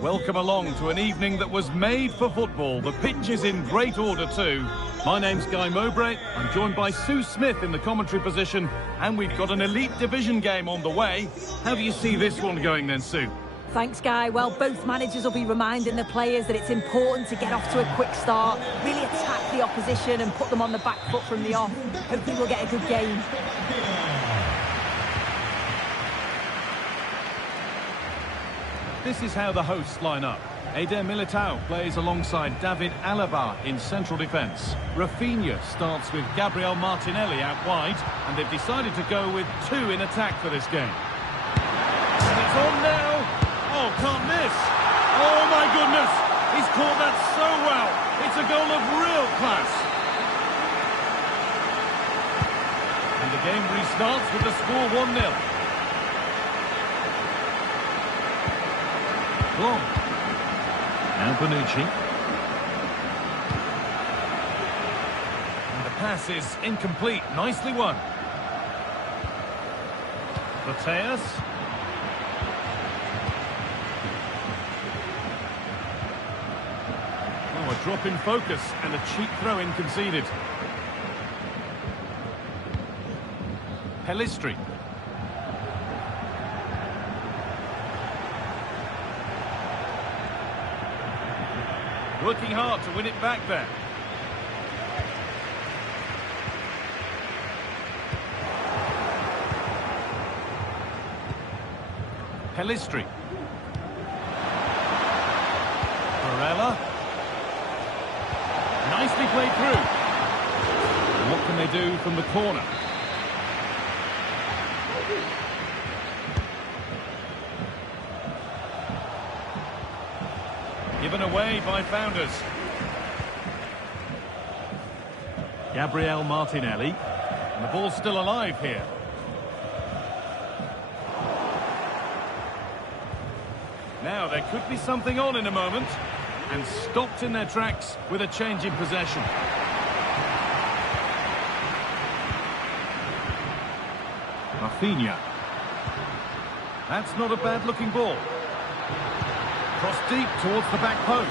Welcome along to an evening that was made for football. The pitch is in great order too. My name's Guy Mowbray. I'm joined by Sue Smith in the commentary position, and we've got an elite division game on the way. How do you see this one going then, Sue? Thanks, Guy. Well, both managers will be reminding the players that it's important to get off to a quick start, really attack the opposition and put them on the back foot from the off. Hopefully we'll get a good game. This is how the hosts line up. Eder Militao plays alongside David Alaba in central defence. Rafinha starts with Gabriel Martinelli out wide, and they've decided to go with two in attack for this game. And it's on now. Oh, can't miss. Oh, my goodness. He's caught that so well. It's a goal of real class. And the game restarts with the score 1-0. Long. Now Bonucci. And the pass is incomplete. Nicely won. Mateus. Oh, a drop in focus and a cheap throw-in conceded. Pelistri. Working hard to win it back there. Pelistri. Barella. Nicely played through. And what can they do from the corner? Given away by Founders. Gabriel Martinelli. And the ball's still alive here. Now there could be something on in a moment. And stopped in their tracks with a change in possession. Rafinha. That's not a bad looking ball. Cross deep towards the back post.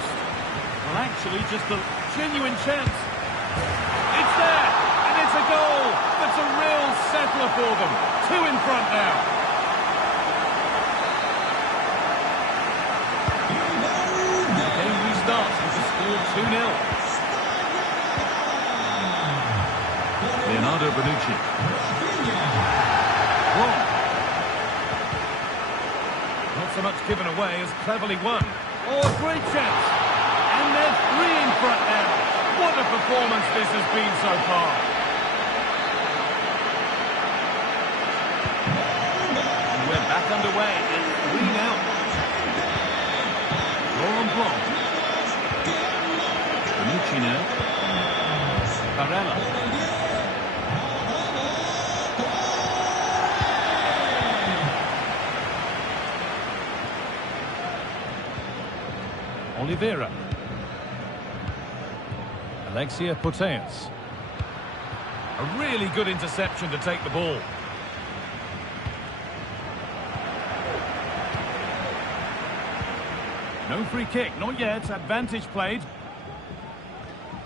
Well, actually, just a genuine chance. It's there, and it's a goal. That's a real settler for them. Two in front now. The game restarts with the score 2-0. Leonardo Bonucci. Wrong. Not so much given away as cleverly won. Oh, a great chance. And they're three in front now. What a performance this has been so far. And we're back underway at 3-0. Laurent Blanc. Bonucci now. Barella. Oliveira. Alexia Putellas. A really good interception to take the ball. No free kick, not yet. Advantage played.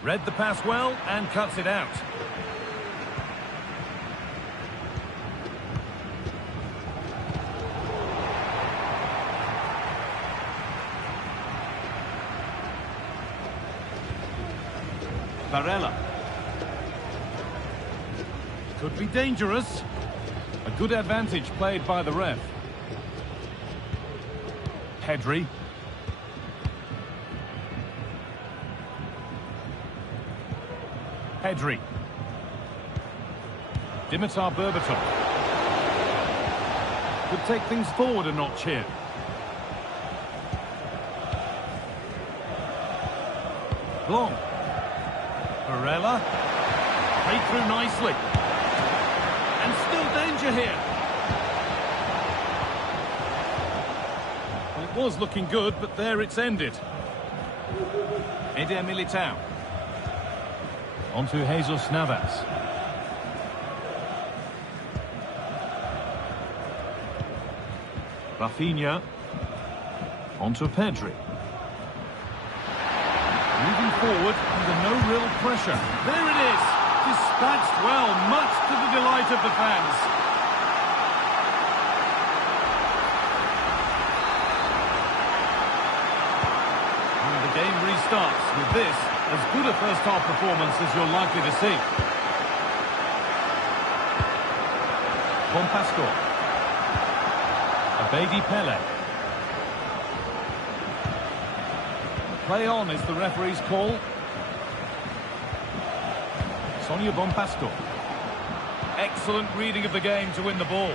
Read the pass well and cuts it out. Barella. Could be dangerous. A good advantage played by the ref. Pedri. Pedri. Dimitar Berbatov. Could take things forward a notch here. Long. Barella. Played through nicely. And still danger here. Well, it was looking good, but there it's ended. Eder Militao. On to Jesus Navas. Rafinha. On to Pedri. Moving forward under no real pressure. There it is! Dispatched well, much to the delight of the fans. And the game restarts with this, as good a first-half performance as you're likely to see. Bompastor. Abedi Pele. Play on is the referee's call. Sonia Bompastor. Excellent reading of the game to win the ball.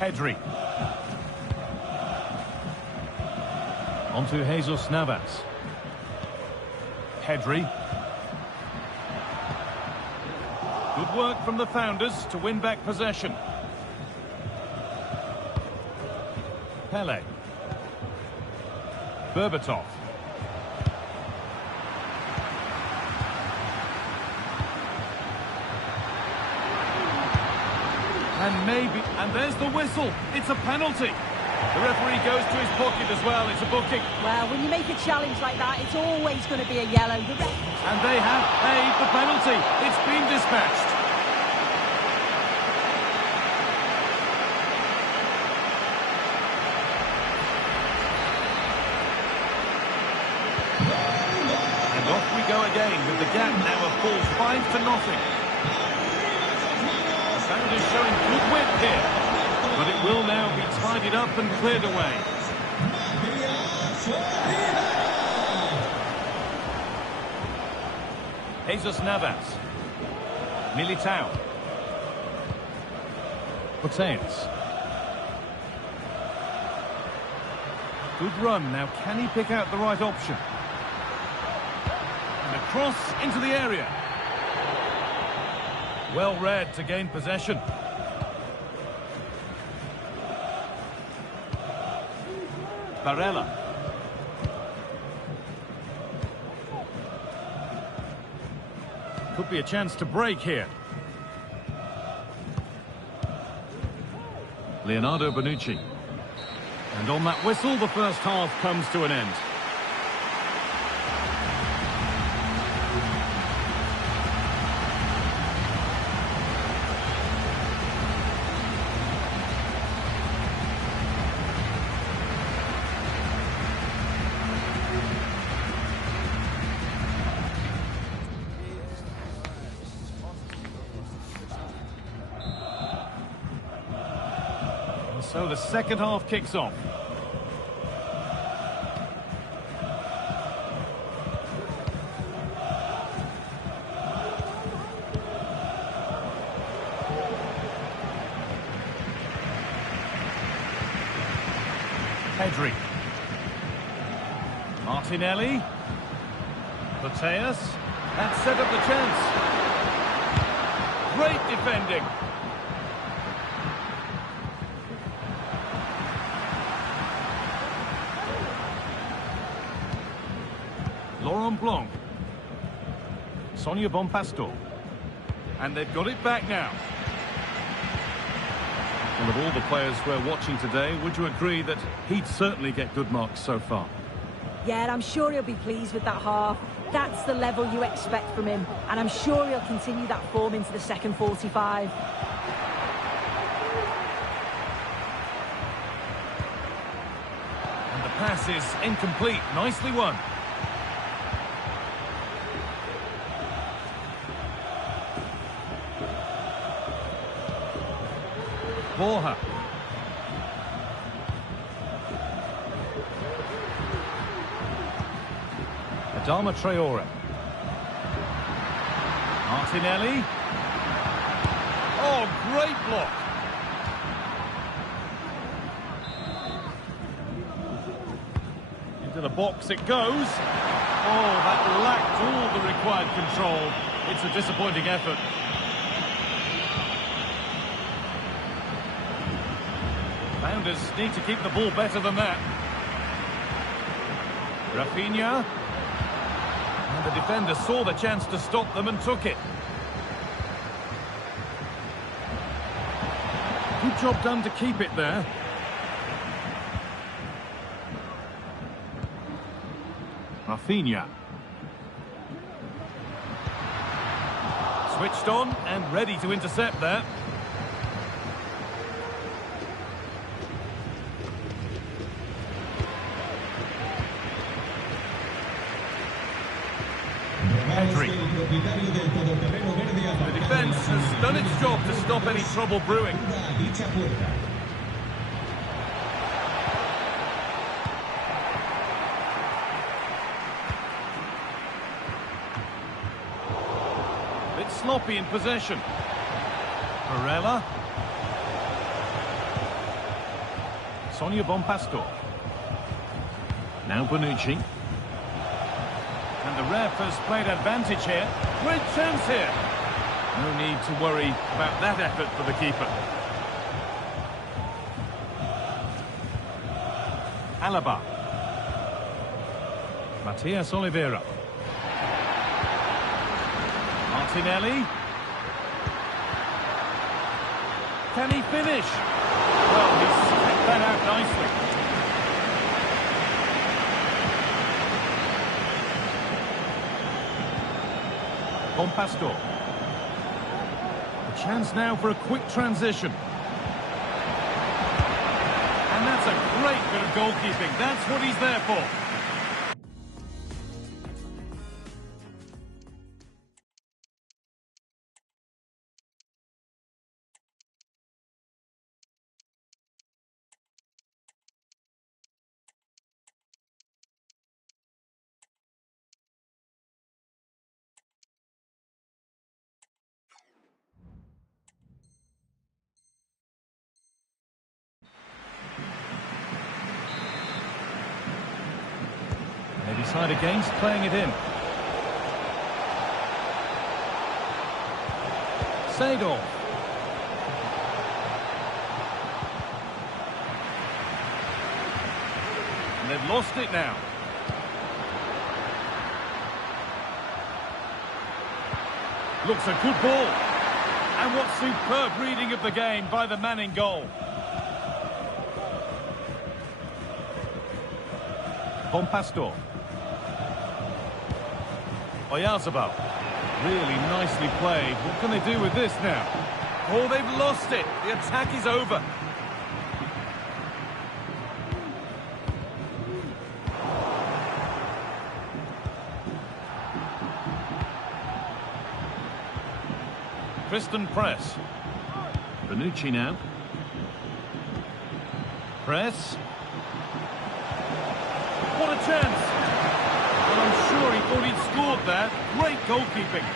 Pedri. On to Jesus Navas. Pedri. Good work from the founders to win back possession. Pele. Berbatov. And there's the whistle. It's a penalty. The referee goes to his pocket as well. It's a booking. Well, when you make a challenge like that, it's always going to be a yellow. And they have paid the penalty. It's been dispatched. And off we go again with the gap now a full 5-0. The founders showing good width here, but it will now be tidied up and cleared away. Jesus Navas. Militao. Putellas. Good run. Now can he pick out the right option? And a cross into the area. Well read to gain possession. Barella. Could be a chance to break here. Leonardo Bonucci. And on that whistle, the first half comes to an end. So the second half kicks off. Pedri. Martinelli. Putellas. That set up the chance. Great defending. Laurent Blanc. Sonia Bompastor. And they've got it back now. And of all the players we're watching today, would you agree that he'd certainly get good marks so far? Yeah, I'm sure he'll be pleased with that half. That's the level you expect from him. And I'm sure he'll continue that form into the second 45. And the pass is incomplete. Nicely won. Borja. Adama Traore. Martinelli. Oh, great block. Into the box it goes. Oh, that lacked all the required control. It's a disappointing effort. Founders need to keep the ball better than that. Rafinha. And the defender saw the chance to stop them and took it. Good job done to keep it there. Rafinha. Switched on and ready to intercept there. Pedri. The defence has done its job to stop any trouble brewing. Bit sloppy in possession. Barella. Sonia Bonpastor. Now Bonucci. And the ref has played advantage here. Great chance here. No need to worry about that effort for the keeper. Alaba. Matias Oliveira. Martinelli. Can he finish? Well, he's picked that out nicely. Bonpastor. A chance now for a quick transition. And that's a great bit of goalkeeping. That's what he's there for. They decide against playing it in. Seedorf. And they've lost it now. Looks a good ball. And what superb reading of the game by the man in goal. Bonpastor. Oyarzabal. Really nicely played. What can they do with this now? Oh, they've lost it. The attack is over. Kristen Press. Bonucci now. Press. What a chance! Well, I'm sure he thought he'd scored there. Great goalkeeping.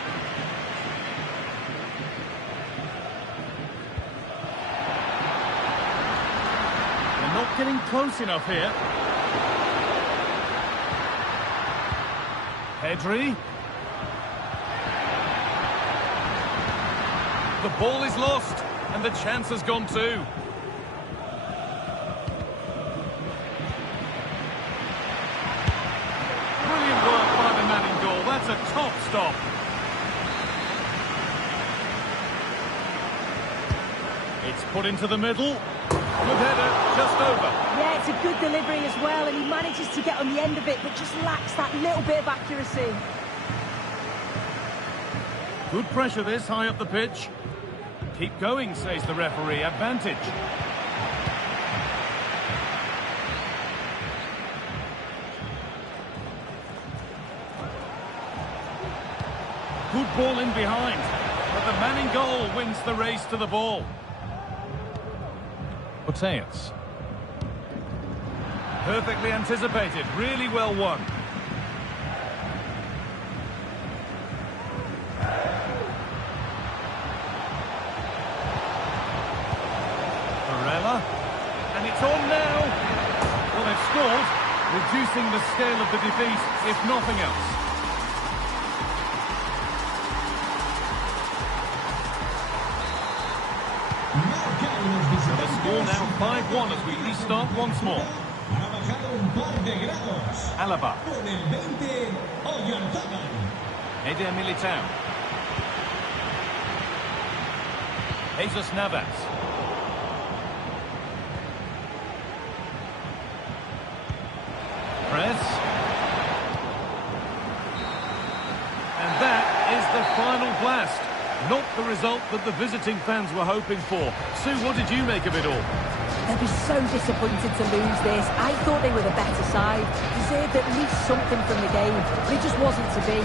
They're not getting close enough here. Pedri. The ball is lost, and the chance has gone too. Brilliant work by the man in goal. That's a top stop. It's put into the middle. Good header, just over. Yeah, it's a good delivery as well, and he manages to get on the end of it, but just lacks that little bit of accuracy. Good pressure this, high up the pitch. Keep going, says the referee. Advantage. Good ball in behind. But the man in goal wins the race to the ball. Mateus. Perfectly anticipated. Really well won. And it's on now. Well, they've scored, reducing the scale of the defeat, if nothing else. So the score now 5-1 as we restart once more. Alaba. Eder Militao. Jesus Navas. press. And that is the final blast. Not the result that the visiting fans were hoping for. Sue, what did you make of it all? They'll be so disappointed to lose this. I thought they were the better side. Deserved at least something from the game, but it just wasn't to be.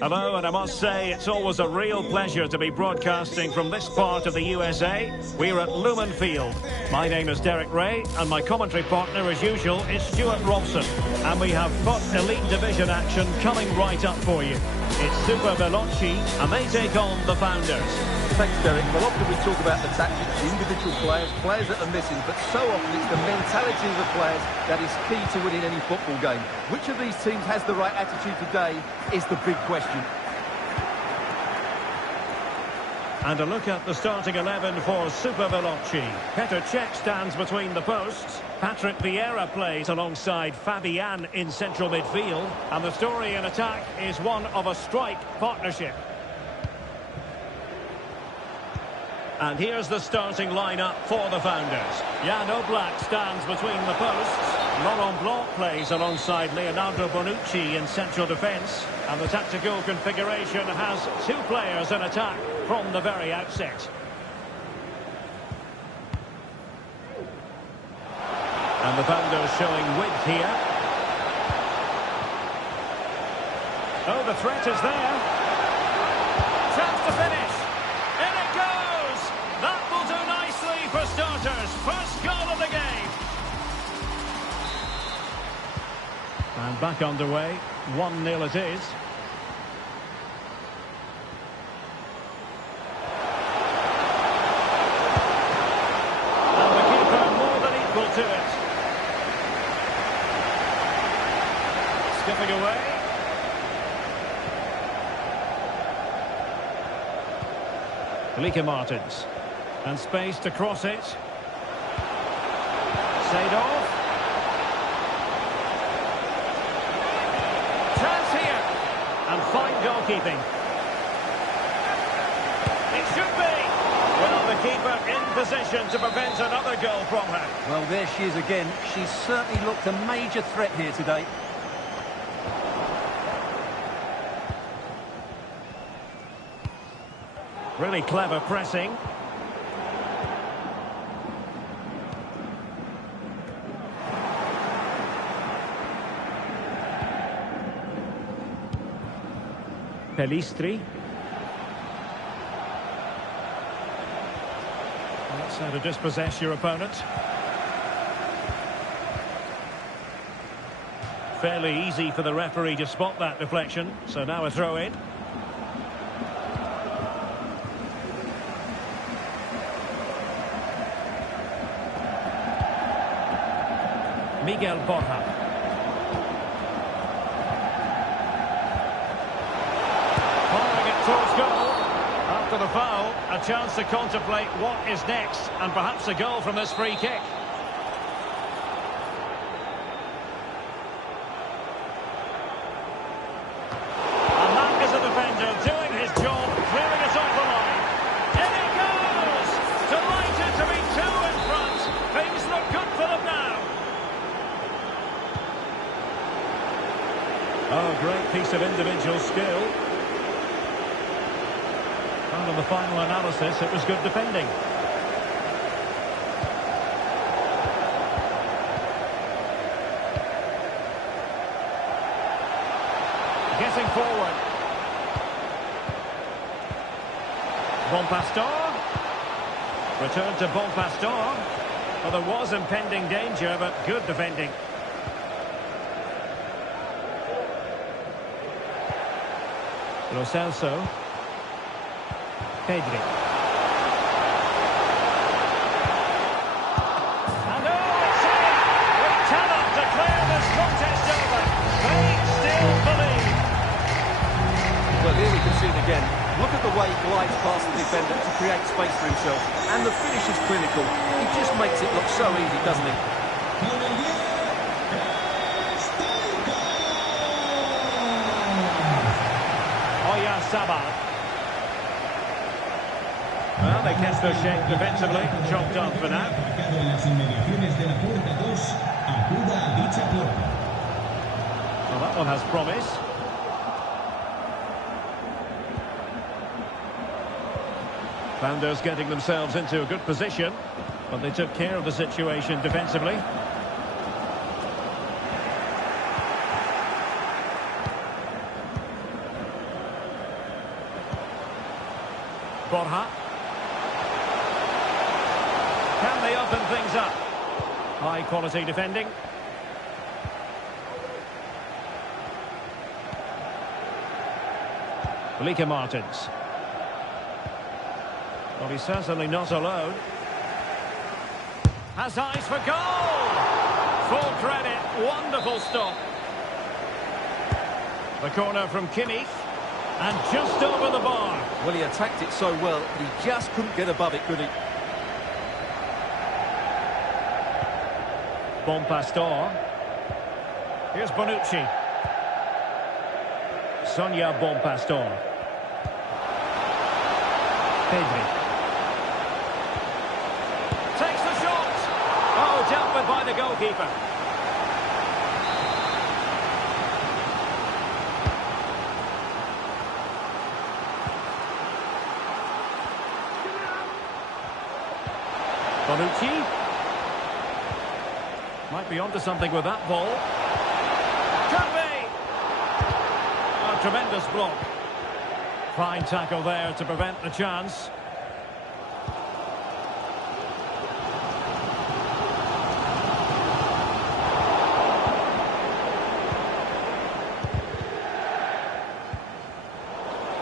Hello, and I must say it's always a real pleasure to be broadcasting from this part of the USA. We're at Lumen Field. My name is Derek Ray, and my commentary partner, as usual, is Stuart Robson. And we have got Elite Division action coming right up for you. It's Super Veloci, and they take on the Founders. Thanks, Derek. Well, often we talk about the tactics, the individual players that are missing, but so often it's the mentality of the players that is key to winning any football game. Which of these teams has the right attitude today is the big question. And a look at the starting 11 for Super Veloci. Petr Cech stands between the posts. Patrick Vieira plays alongside Fabian in central midfield. And the story in attack is one of a strike partnership. And here's the starting lineup for the Founders. Jan Oblak stands between the posts. Laurent Blanc plays alongside Leonardo Bonucci in central defence. And the tactical configuration has two players in attack from the very outset. And the Founders showing width here. Oh, the threat is there. Chance to finish. In it goes. That will do nicely for starters. First goal of the game. And back underway. 1-0 it is. And the keeper more than equal to it. Skipping away. Lieke Martens. And space to cross it. Seedorf. Chance here. And fine goalkeeping. It should be. Well, the keeper in position to prevent another goal from her. Well, there she is again. She's certainly looked a major threat here today. Really clever pressing. Pelistri. That's how to dispossess your opponent. Fairly easy for the referee to spot that deflection. So now a throw in. Miguel Borja. Firing it towards goal. After the foul, a chance to contemplate what is next, and perhaps a goal from this free kick. And that is a defender doing his job, clearing it off the line. In it goes! Delighted to be two in front. Things look good for them now. Oh, great piece of individual skill. And in the final analysis, it was good defending. Getting forward. Bonpastor. Return to Bonpastor. Well, there was impending danger, but good defending. Lo Celso. Pedri. And it's in! We cannot declare this contest over. They still believe. Well, here we can see it again. Look at the way he glides past the defender to create space for himself. And the finish is clinical. He just makes it look so easy, doesn't he? Sabal. Well, they kept their shape defensively. Job done for now. Well, that one has promise. Founders getting themselves into a good position, but they took care of the situation defensively. Borja. Can they open things up? High quality defending. Lieke Martens. Well, he's certainly not alone. Has eyes for goal! Full credit, wonderful stop. The corner from Kimmich. And just over the bar. Well, he attacked it so well, he just couldn't get above it, could he? Bonpastor. Here's Bonucci. Sonia Bonpastor. Pedri. Takes the shot. Oh, dealt with by the goalkeeper. Bonucci. Might be onto something with that ball. Could be! A tremendous block. Fine tackle there to prevent the chance.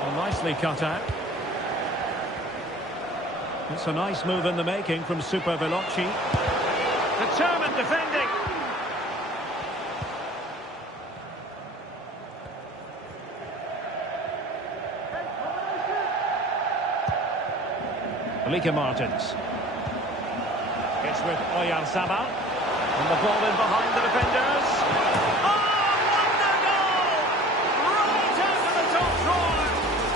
Well, nicely cut out. It's a nice move in the making from Super Veloci. Determined defending. Lieke Martens. It's with Oyarzabal. And the ball in behind the defenders. Oh, wonder goal! Right out of the top drawer.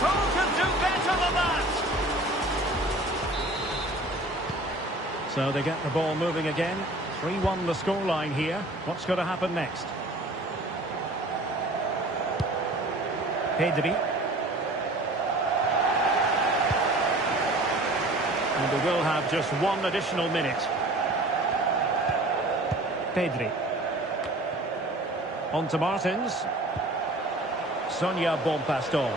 Who can do better than that? So they get the ball moving again. 3-1 the scoreline here. What's going to happen next? Pedri. And we will have just one additional minute. Pedri. On to Martins. Sonia Bonpastor.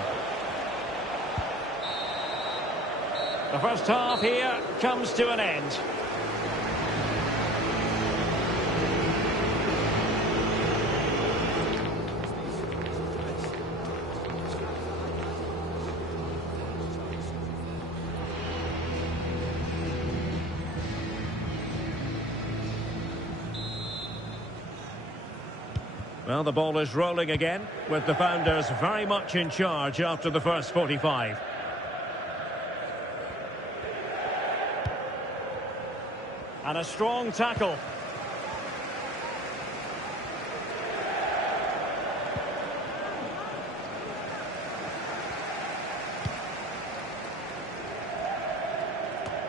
The first half here comes to an end. Well, the ball is rolling again, with the Founders very much in charge after the first 45. And a strong tackle.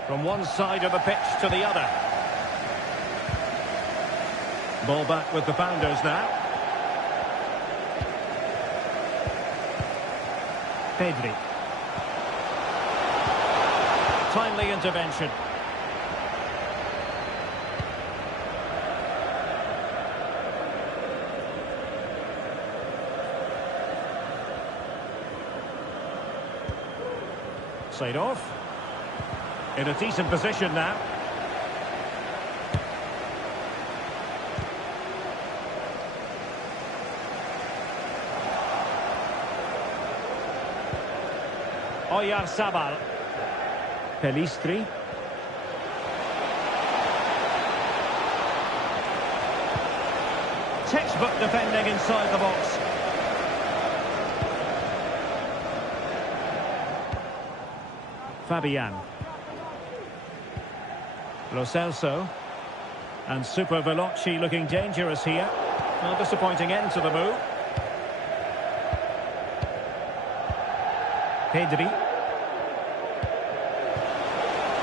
From one side of the pitch to the other. Ball back with the Founders now. Pedri. Timely intervention. Seedorf. In a decent position now. Oyarzabal. Pelistri. Textbook defending inside the box. Fabian. Lo Celso. And Super Veloci looking dangerous here. A disappointing end to the move. Pedri.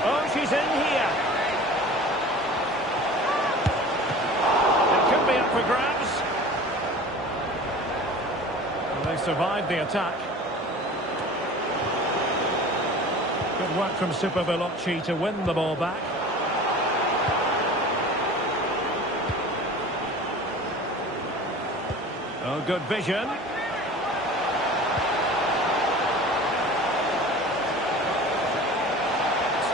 Oh, she's in here. It could be up for grabs. Well, they survived the attack. Good work from Super Veloci to win the ball back. Oh, good vision.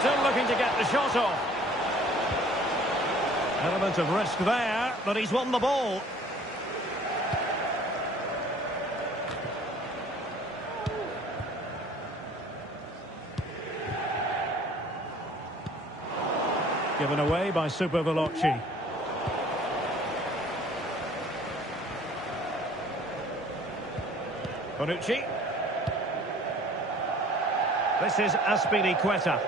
Still looking to get the shot off. Element of risk there, but he's won the ball. Given away by Super Veloci. Bonucci. This is Azpilicueta.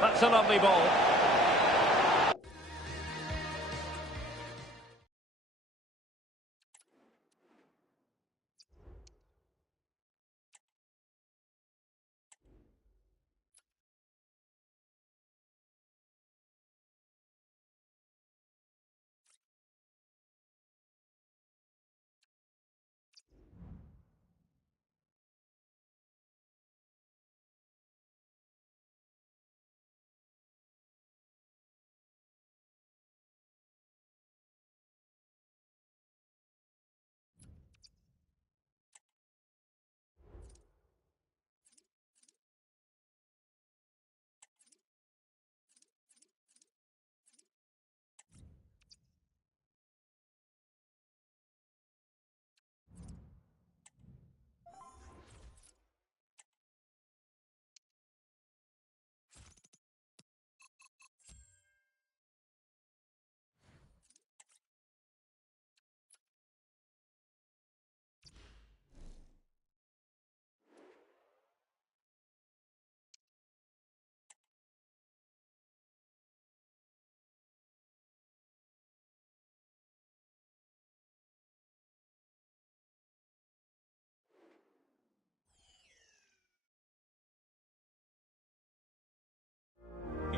That's a lovely ball.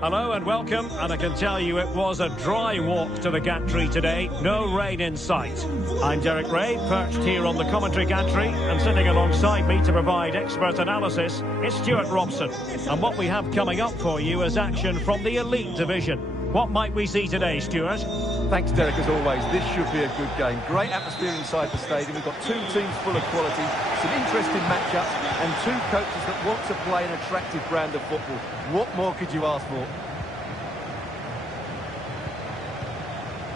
Hello and welcome, and I can tell you it was a dry walk to the gantry today, no rain in sight. I'm Derek Ray, perched here on the commentary gantry, and sitting alongside me to provide expert analysis is Stuart Robson. And what we have coming up for you is action from the Elite Division. What might we see today, Stuart? Thanks, Derek, as always. This should be a good game. Great atmosphere inside the stadium. We've got two teams full of quality, some interesting matchups, and two coaches that want to play an attractive brand of football. What more could you ask for?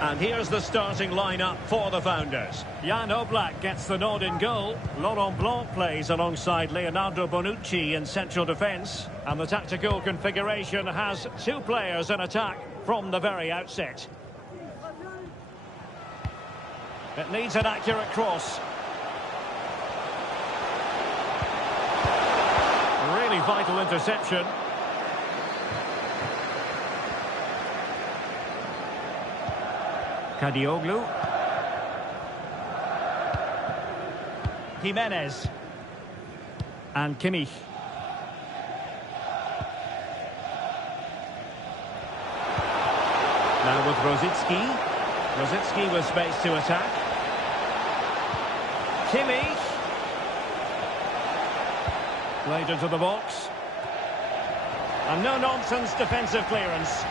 And here's the starting lineup for the Founders. Jan Oblak gets the nod in goal. Laurent Blanc plays alongside Leonardo Bonucci in central defence. And the tactical configuration has two players in attack from the very outset. It needs an accurate cross. Really vital interception. Kadioglu. Jimenez. And Kimmich. Now with Rosicki. Rosicki with space to attack. Kimmich. Played into the box. And no-nonsense defensive clearance.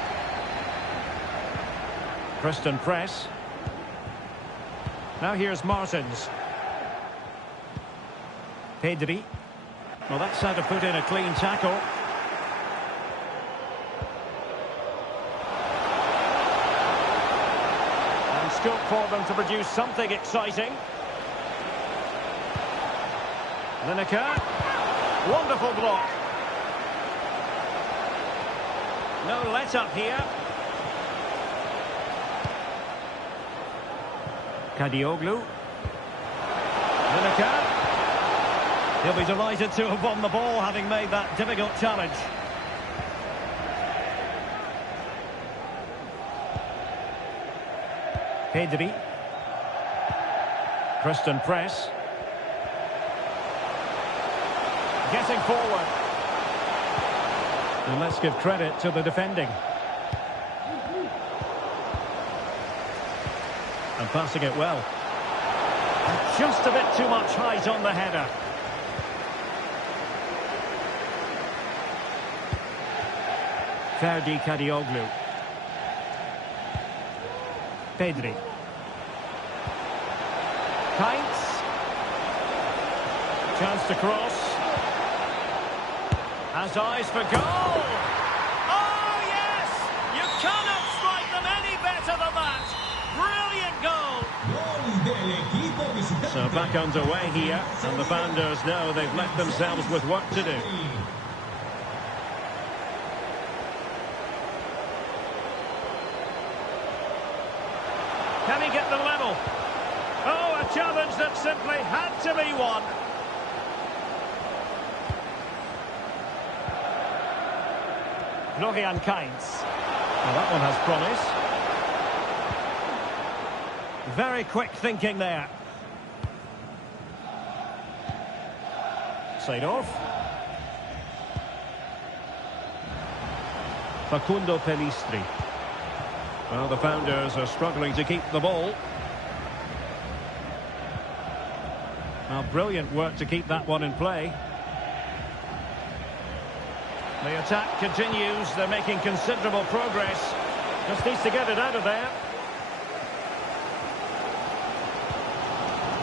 Preston press. Now here's Martins. Pedri. Well, that's how to put in a clean tackle. And scope for them to produce something exciting. Lineker. Wonderful block. No let-up here. Kadioglu. Lineker. He'll be delighted to have won the ball, having made that difficult challenge. Pedri. Preston press. Getting forward. And let's give credit to the defending. And passing it well. And just a bit too much height on the header. Ferdi Kadioglu. Pedri. Heinz. Chance to cross. Has eyes for goal. Oh, yes! You cannot strike them any better than that. Brilliant goal. So back underway here, and the Founders know they've left themselves with work to do. Can he get them level? Oh, a challenge that simply had to be won. Florian Kainz. Well, that one has promise. Very quick thinking there. Seedorf. Facundo Pellistri. Well, the Founders are struggling to keep the ball. Now, brilliant work to keep that one in play. The attack continues. They're making considerable progress. Just needs to get it out of there.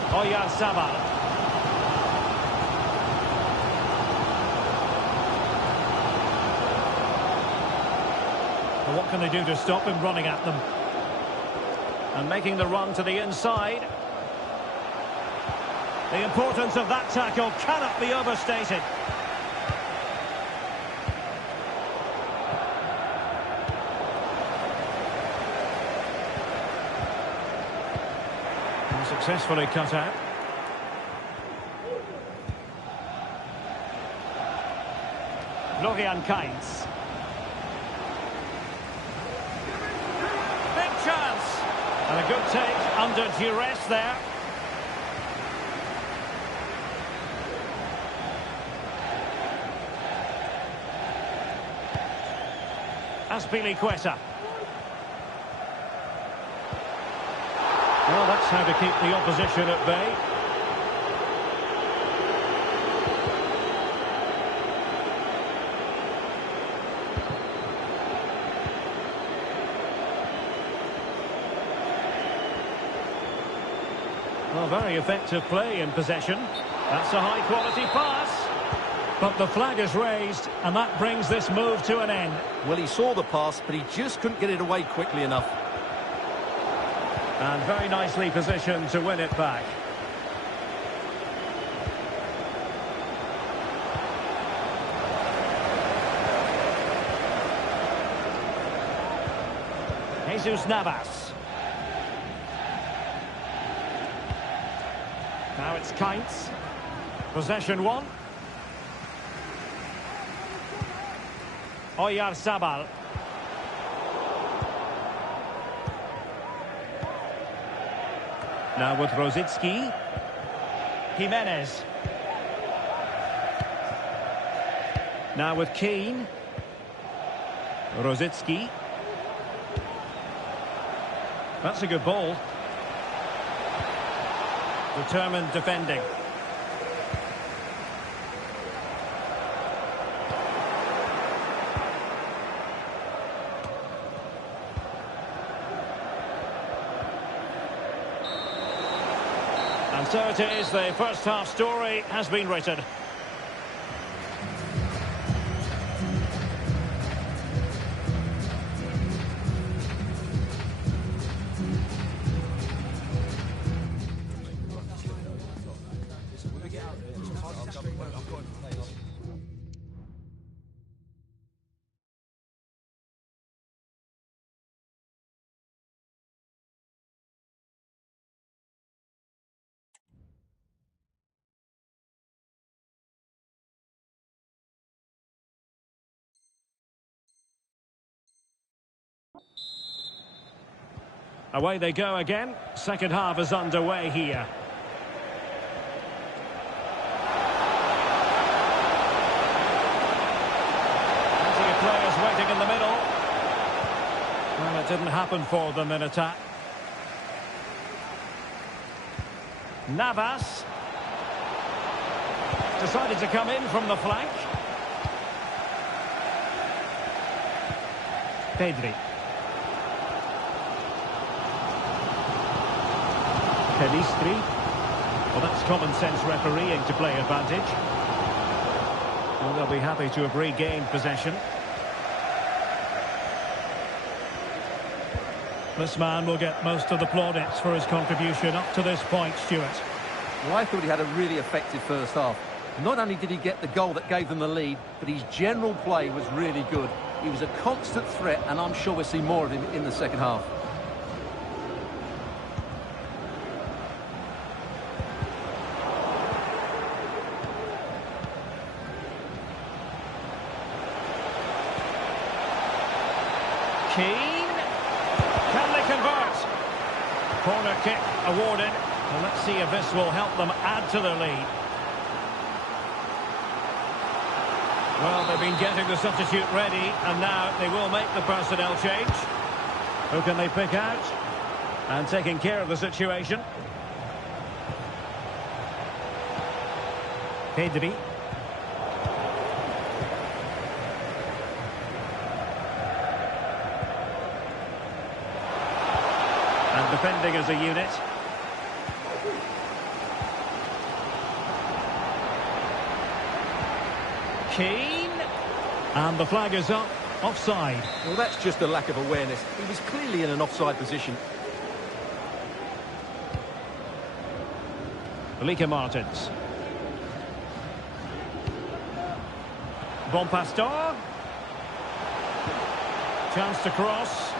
Oyarzabal. Well, what can they do to stop him running at them? And making the run to the inside. The importance of that tackle cannot be overstated. Successfully cut out. Florian Kainz. Big chance. And a good take under duress there. Azpilicueta. Well, that's how to keep the opposition at bay. Well, very effective play in possession. That's a high-quality pass. But the flag is raised, and that brings this move to an end. Well, he saw the pass, but he just couldn't get it away quickly enough. And very nicely positioned to win it back. Jesus Navas. Now it's Kainz. Possession one. Oyarzabal. Now with Rosicki. Jimenez. Now with Keane. Rosicki. That's a good ball. Determined defending. And so it is, the first half story has been written. Away they go again. Second half is underway here. Plenty of players waiting in the middle. Well, it didn't happen for them in attack. Navas. Decided to come in from the flank. Pedri. Pelistri. Well, that's common sense refereeing to play advantage. Well, they'll be happy to have regained possession. This man will get most of the plaudits for his contribution up to this point, Stuart. Well, I thought he had a really effective first half. Not only did he get the goal that gave them the lead, but his general play was really good. He was a constant threat, and I'm sure we'll see more of him in the second half. Keane. Can they convert? Corner kick awarded. Well, let's see if this will help them add to their lead. Well, they've been getting the substitute ready, and now they will make the personnel change. Who can they pick out? And taking care of the situation. Pedri. And defending as a unit. Keane. And the flag is up. Offside. Well, that's just a lack of awareness. He was clearly in an offside position. Lieke Martens. Bon Pastor. Chance to cross.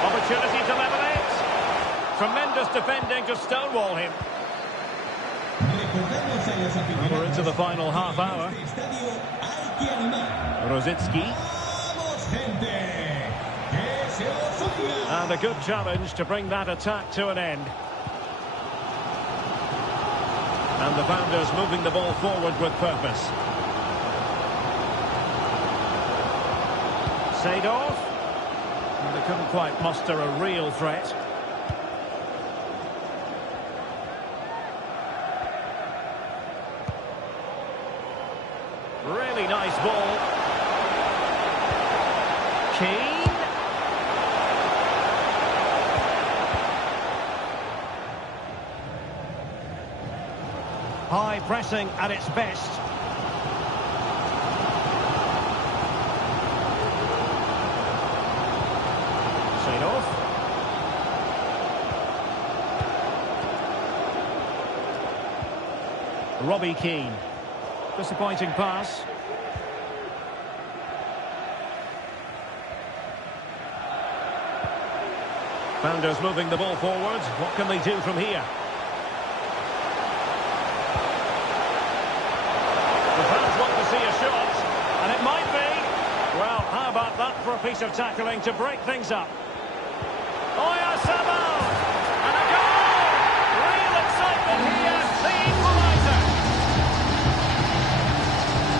Opportunity to level it. Tremendous defending to stonewall him. We're into the final half hour. Rosicki. And a good challenge to bring that attack to an end. And the founders moving the ball forward with purpose. Seedorf. And they couldn't quite muster a real threat. Really nice ball. Keane. High pressing at its best. Off. Robbie Keane. Disappointing pass. Founders moving the ball forward. What can they do from here? The fans want to see a shot, and it might be. Well, how about that for a piece of tackling to break things up? Oyarzabal! And a goal! Real excitement here, the equaliser!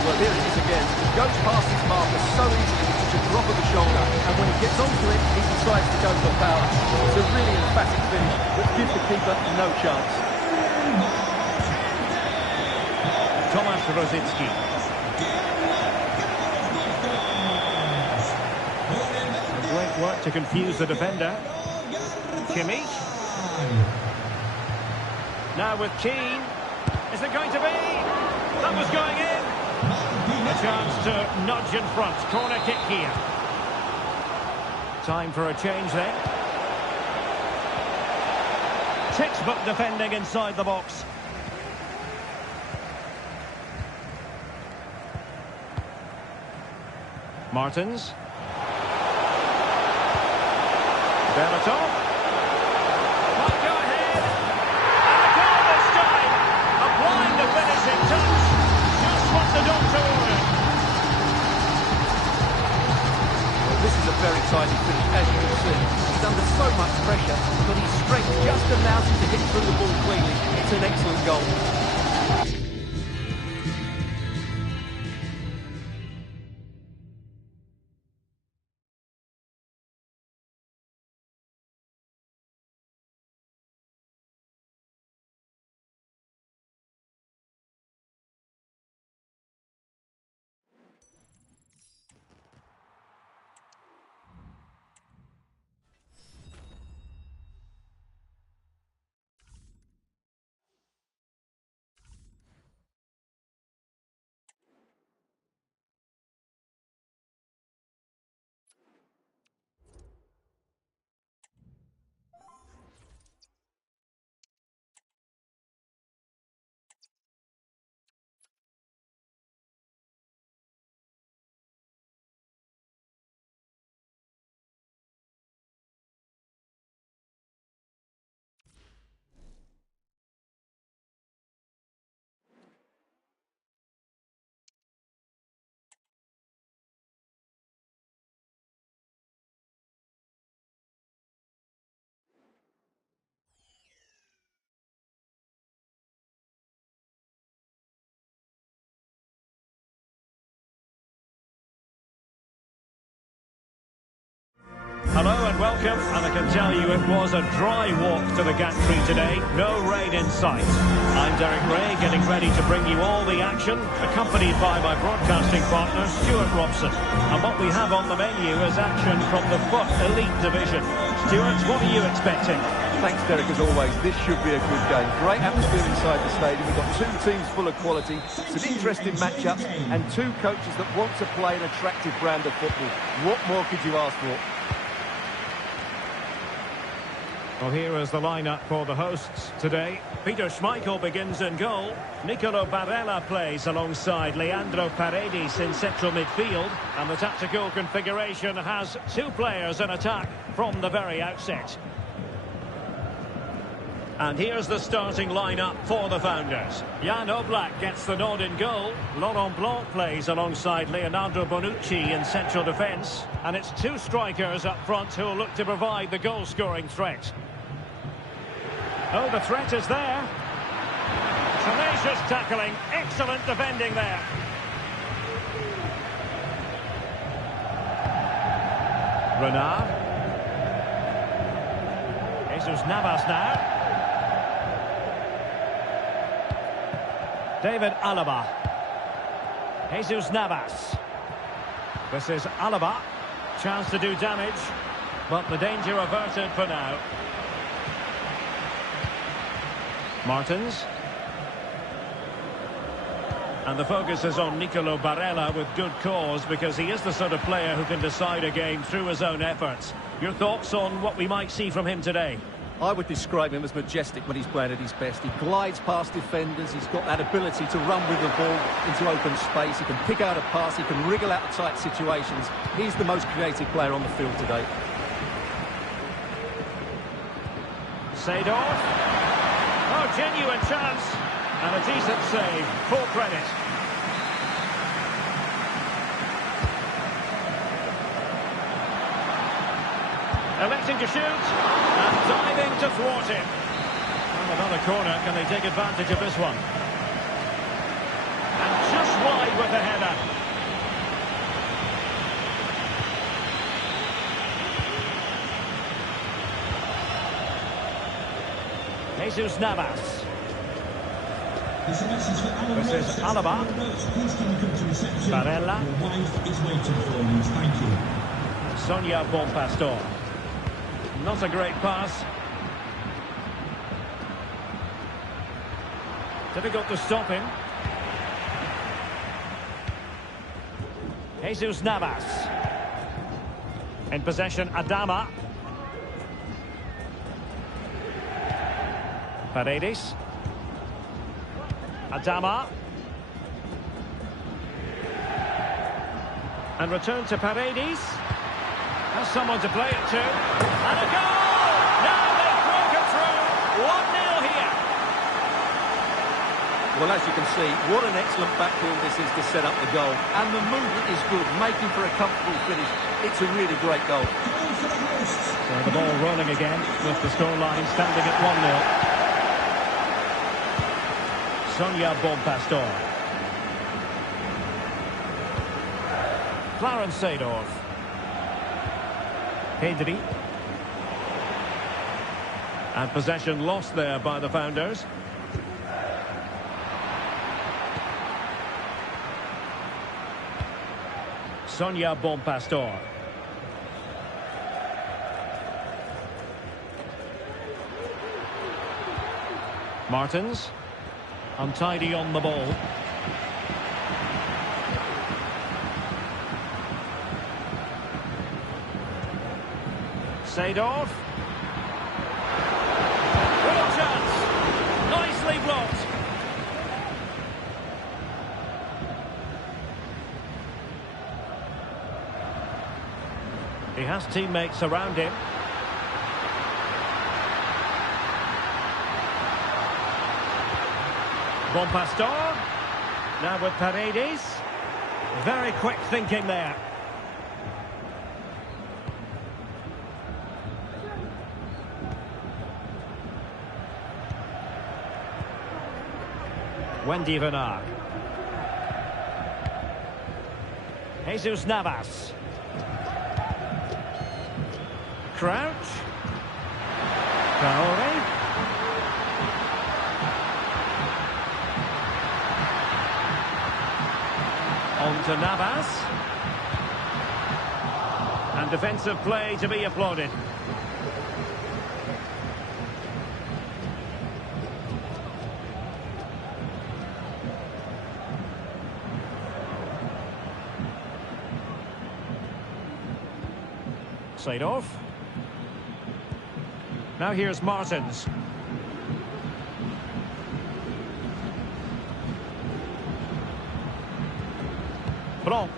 Well, here it is again. He goes past his marker so easily with such a drop of the shoulder, and when he gets onto it, he decides to go for power. It's a really emphatic finish that gives the keeper no chance. Tomasz Rosicki. Great work to confuse the defender. Kimmich. Now with Keane. Is it going to be? That was going in. A chance to nudge in front. Corner kick here. Time for a change then. Textbook defending inside the box. Martins. Berbatov. Might go ahead. And a goal this time. Applying the finishing touch. Just what the doctor ordered. Well, this is a very tidy finish, as you can see. He's under so much pressure, but his strength just allows him to hit through the ball cleanly. It's an excellent goal. Hello and welcome, and I can tell you it was a dry walk to the gantry today. No rain in sight. I'm Derek Ray, getting ready to bring you all the action, accompanied by my broadcasting partner, Stuart Robson. And what we have on the menu is action from the FUT Elite Division. Stuart, what are you expecting? Thanks, Derek, as always. This should be a good game. Great atmosphere inside the stadium. We've got two teams full of quality, some interesting matchups, and two coaches that want to play an attractive brand of football. What more could you ask for? Well, here is the lineup for the hosts today. Peter Schmeichel begins in goal. Nicolo Barella plays alongside Leandro Paredes in central midfield. And the tactical configuration has two players in attack from the very outset. And here's the starting lineup for the Founders. Jan Oblak gets the nod in goal. Laurent Blanc plays alongside Leonardo Bonucci in central defence. And it's two strikers up front who will look to provide the goal-scoring threat. Oh, the threat is there. Tenacious tackling. Excellent defending there. Renard. Jesus Navas now. David Alaba. Jesus Navas. This is Alaba. Chance to do damage, but the danger averted for now. Martins. And the focus is on Nicolo Barella with good cause, because he is the sort of player who can decide a game through his own efforts. Your thoughts on what we might see from him today? I would describe him as majestic when he's playing at his best. He glides past defenders, he's got that ability to run with the ball into open space, he can pick out a pass, he can wriggle out of tight situations. He's the most creative player on the field today. Seedorf. Oh, genuine chance. And a decent save. Full credit. Electing to shoot. And diving to thwart him. And another corner. Can they take advantage of this one? And just wide with the header. Jesus Navas. This is Alaba. Barella. Sonia Bonpastor. Not a great pass. Difficult to stop him. Jesus Navas. In possession, Adama. Paredes. Adama. And return to Paredes. Has someone to play it to. And a goal! Now they've broken through. 1-0 here. Well, as you can see, what an excellent backfield this is to set up the goal. And the movement is good, making for a comfortable finish. It's a really great goal. So the ball rolling again with the scoreline standing at 1-0. Sonia Bonpastor. Clarence Seedorf. Pedri. And possession lost there by the founders. Sonia Bonpastor. Martins. Untidy on the ball. Seedorf. Real chance. Nicely blocked. He has teammates around him. Bonpastor. Now with Paredes. Very quick thinking there. Wendy Renard. Jesus Navas. Crouch. Traore. On to Navas. And defensive play to be applauded. Seedorf. Now here's Martins. Blanc.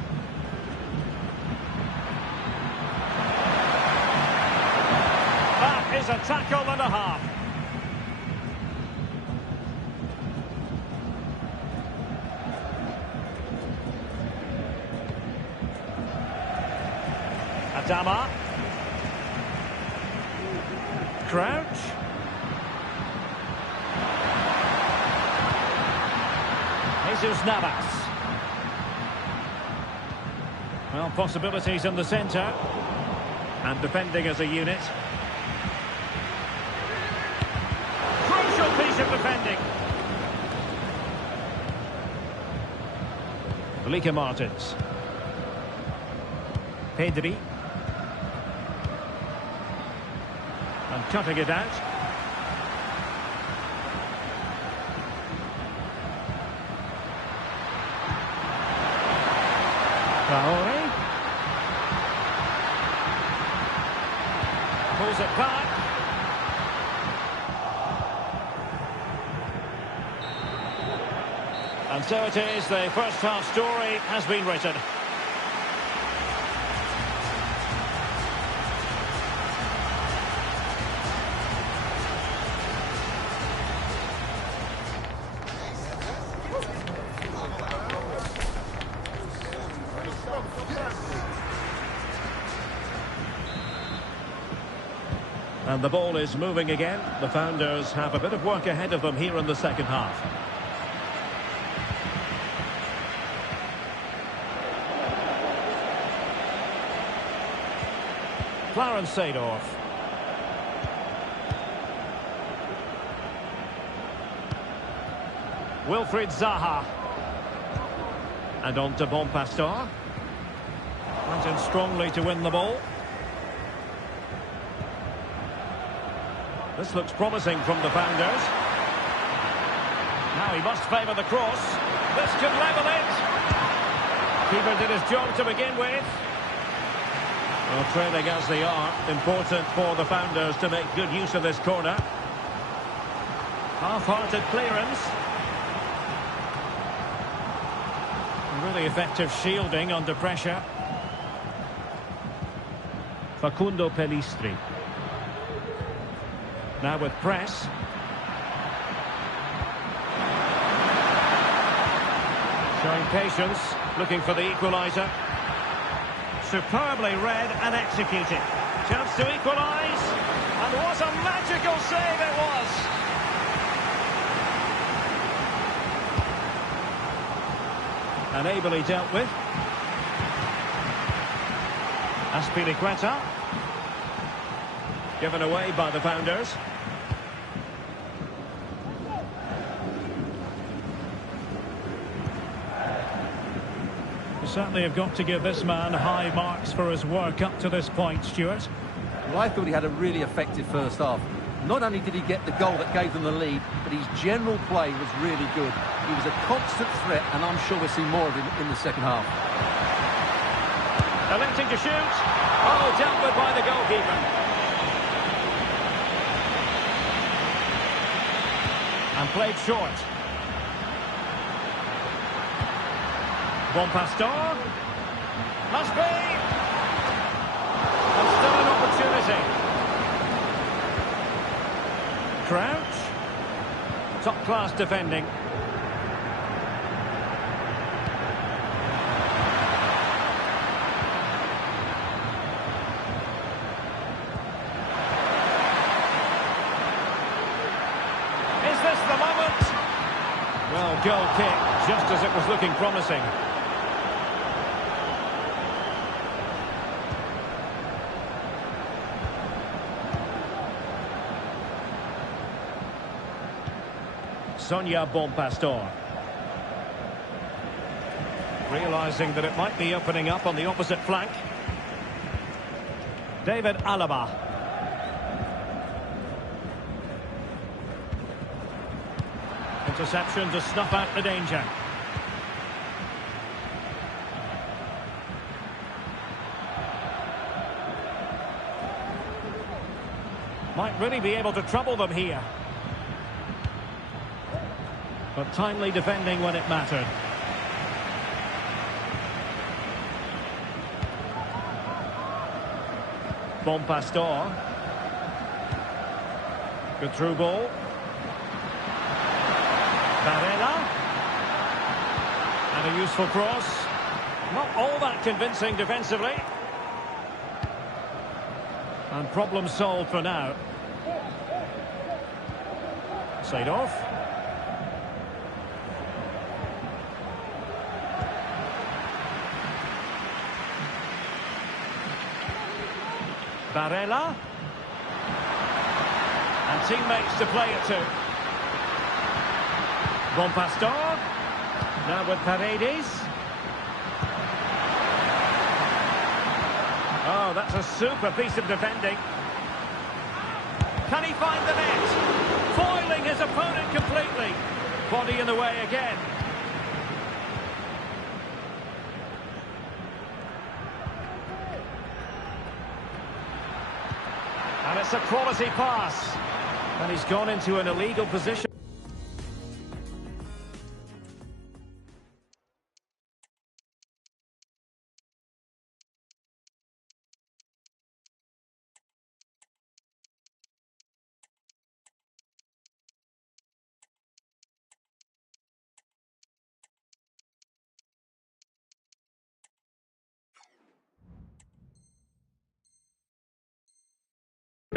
That is a tackle and a half. Adama. Crouch. Jesus Navas. Well, possibilities in the centre. And defending as a unit. Crucial piece of defending. Lieke Martins. Pedri. And cutting it out. Traore. Pulls it back. And so it is, the first half story has been written. And the ball is moving again. The Founders have a bit of work ahead of them here in the second half. Clarence Seedorf. Wilfried Zaha. And on to Bonpastor. Went in strongly to win the ball. This looks promising from the Founders. Now he must favour the cross. This could level it. Keeper did his job to begin with. Well, trailing as they are, important for the Founders to make good use of this corner. Half-hearted clearance. Really effective shielding under pressure. Facundo Pellistri. Now with press. Showing patience, looking for the equaliser. Superbly read and executed. Chance to equalise. And what a magical save it was! And ably dealt with. Azpilicueta. Given away by the Founders. Certainly have got to give this man high marks for his work up to this point, Stuart. Well, I thought he had a really effective first half. Not only did he get the goal that gave them the lead, but his general play was really good. He was a constant threat, and I'm sure we'll see more of him in the second half. Electing to shoot. Oh, dealt with by the goalkeeper. And played short. Bonpastor. Must be. And still an opportunity. Crouch. Top-class defending. Is this the moment? Well, goal kick, just as it was looking promising. Sonia Bonpastor. Realising that it might be opening up on the opposite flank. David Alaba. Interception to snuff out the danger. Might really be able to trouble them here. But timely defending when it mattered. Bonpastor. Good through ball. Barella. And a useful cross. Not all that convincing defensively. And problem solved for now. Seedorf. Barella. And teammates to play it to. Bonpastor. Now with Paredes. Oh, that's a super piece of defending. Can he find the net? Foiling his opponent completely. Body in the way again. That's a quality pass. And he's gone into an illegal position.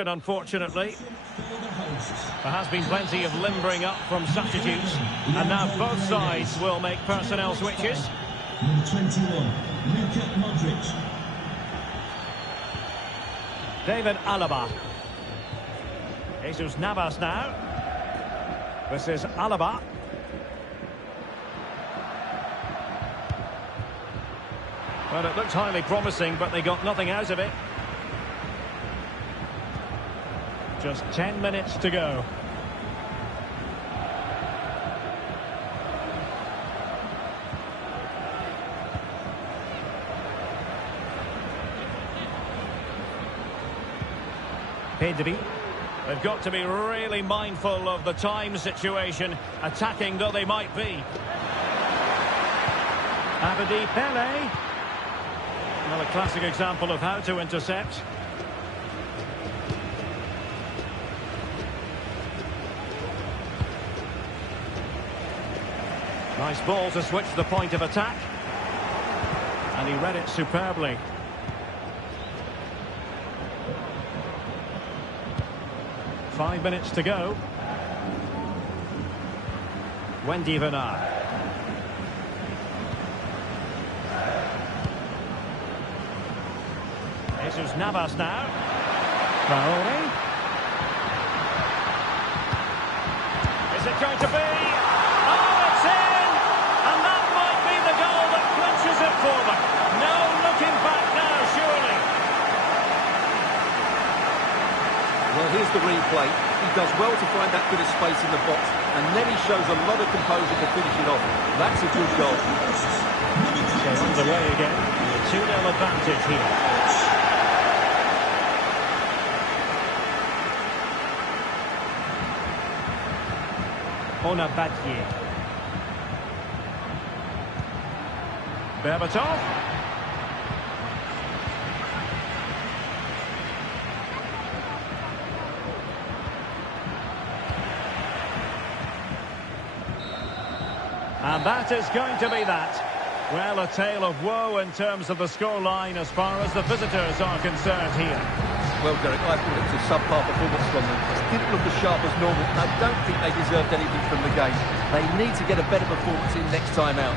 Unfortunately, there has been plenty of limbering up from substitutes, and now both sides will make personnel switches. Number 21, Luka Modric. David Alaba. Jesus Navas now. This is Alaba. Well, it looked highly promising, but they got nothing out of it. Just 10 minutes to go. Pedri. They've got to be really mindful of the time situation, attacking though they might be. Abedi Pele. Well, a classic example of how to intercept. Nice ball to switch the point of attack. And he read it superbly. Five minutes to go. Wendy Venard. Jesus Navas now. Raoni. Is it going to be? Oh, it's in! And that might be the goal that clinches it for them. No looking back now, surely. Well, here's the replay. He does well to find that bit of space in the box, and then he shows a lot of composure to finish it off. That's a good goal. So underway again. A 2-0 advantage here. Onabadje. Berbatov. And that is going to be that. Well, a tale of woe in terms of the scoreline as far as the visitors are concerned here. Well, Derek, I thought it was a subpar performance from them. It didn't look as sharp as normal. I don't think they deserved anything from the game. They need to get a better performance in next time out.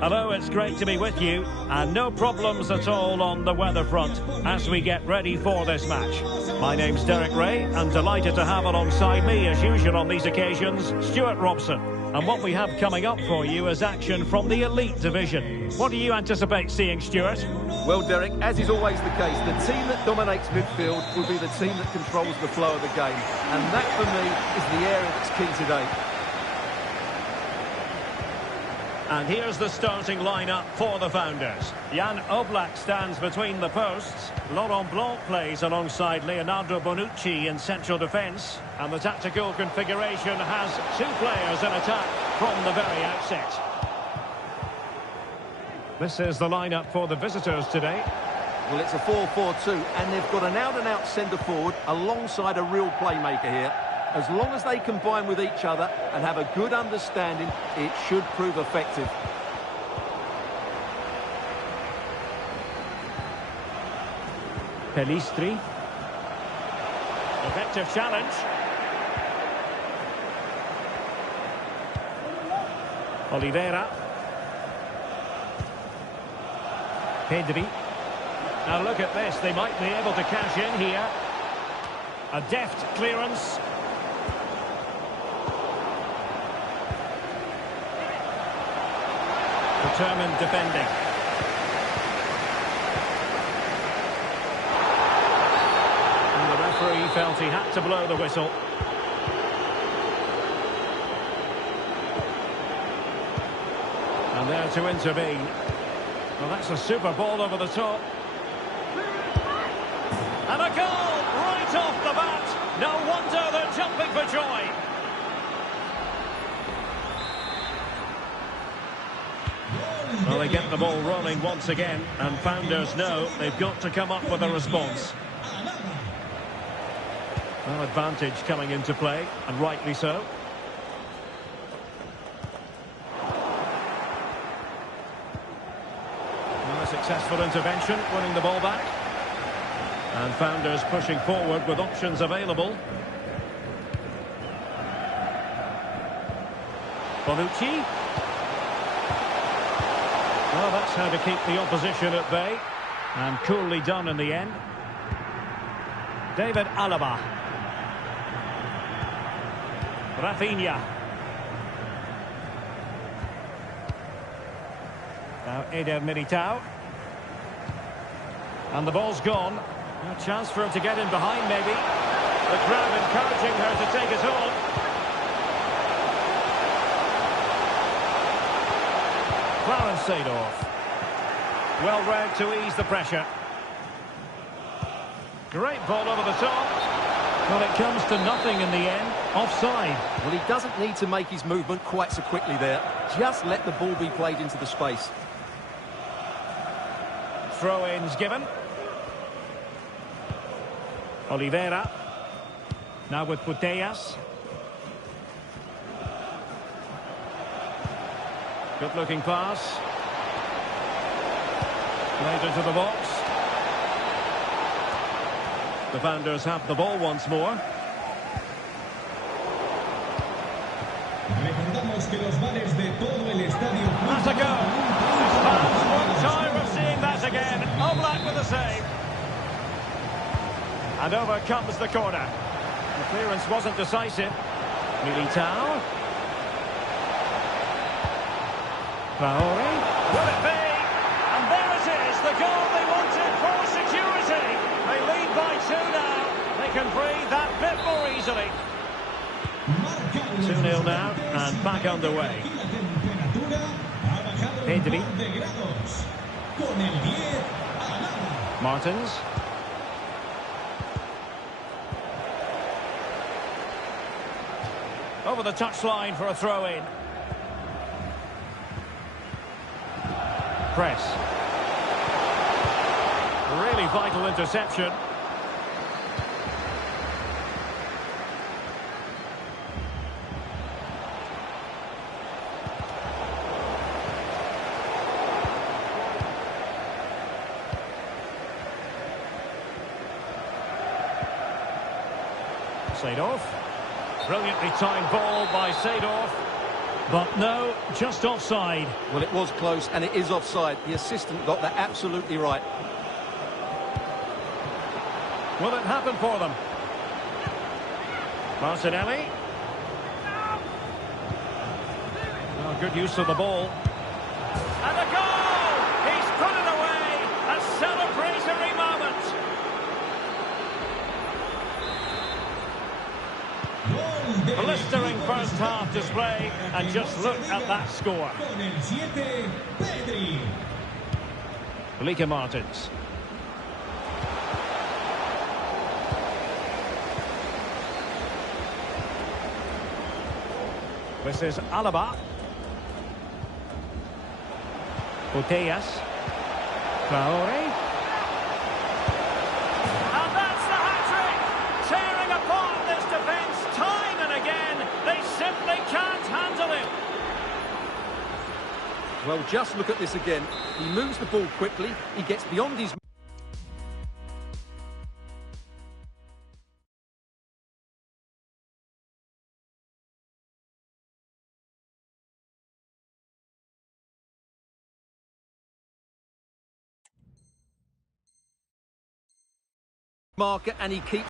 Hello, it's great to be with you, and no problems at all on the weather front as we get ready for this match. My name's Derek Ray, and delighted to have alongside me, as usual on these occasions, Stuart Robson. And what we have coming up for you is action from the Elite Division. What do you anticipate seeing, Stuart? Well, Derek, as is always the case, the team that dominates midfield will be the team that controls the flow of the game. And that, for me, is the area that's key today. And here's the starting lineup for the Founders. Jan Oblak stands between the posts. Laurent Blanc plays alongside Leonardo Bonucci in central defence. And the tactical configuration has two players in attack from the very outset. This is the lineup for the visitors today. Well, it's a 4-4-2, and they've got an out-and-out centre-forward alongside a real playmaker here. As long as they combine with each other and have a good understanding, it should prove effective. Pelistri. Effective challenge. Oliveira. Pedri. Now look at this, they might be able to cash in here. A deft clearance. Determined defending. And the referee felt he had to blow the whistle. And there to intervene. Well, that's a super ball over the top. And a goal right off the bat. No wonder they're jumping for joy. Well, they get the ball rolling once again, and Founders know they've got to come up with a response. Well, advantage coming into play, and rightly so. Well, a successful intervention, winning the ball back. And Founders pushing forward with options available. Bonucci. Well, that's how to keep the opposition at bay. And coolly done in the end. David Alaba. Rafinha. Now Eder Militao. And the ball's gone. A chance for him to get in behind, maybe. The crowd encouraging her to take it on. Clarence Seedorf. Well read to ease the pressure. Great ball over the top. Well, it comes to nothing in the end. Offside. Well, he doesn't need to make his movement quite so quickly there. Just let the ball be played into the space. Throw-ins given. Oliveira. Now with Putellas. Good-looking pass. Played into the box. The Founders have the ball once more. That's a go. Fans won't tire of seeing that again. Oblak with the save. And over comes the corner. The clearance wasn't decisive. Militao. Traore. Will it be? And there it is, the goal they wanted for security. They lead by 2 now. They can breathe that bit more easily. 2-0 now, and back underway. Pedri. Martins. Over the touchline for a throw-in. Press. Really vital interception. Seedorf. Brilliantly timed ball by Seedorf. But no, just offside. Well, it was close, and it is offside. The assistant got that absolutely right. Will it happen for them? Martinelli. Well, good use of the ball. And a goal! He's put it away! A celebratory moment! Blistering first half display, and just look at that score. Lieke Martens. This is Alaba. Putellas. Traore. And that's the hat-trick! Tearing apart this defence time and again. They simply can't handle him. Well, just look at this again. He moves the ball quickly. He gets beyond his... marker, and he keeps